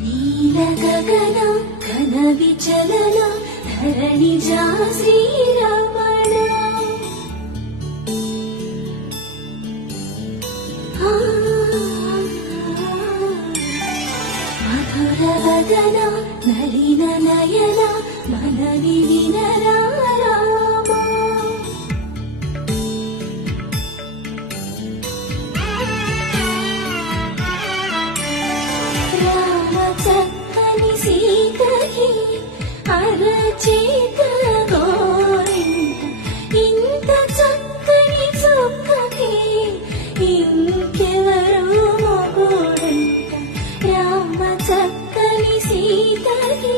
నీల గగన ఘన విచలన ధరణిజా శ్రీరమణ మధుర వదన నలిన నయన మనవి వినరా చక్కని సీతకి అరచేత గోరింట ఇంత చక్కని చుక్కకి ఇంకెవరు మొగుడంట రామ చక్కని సీతకి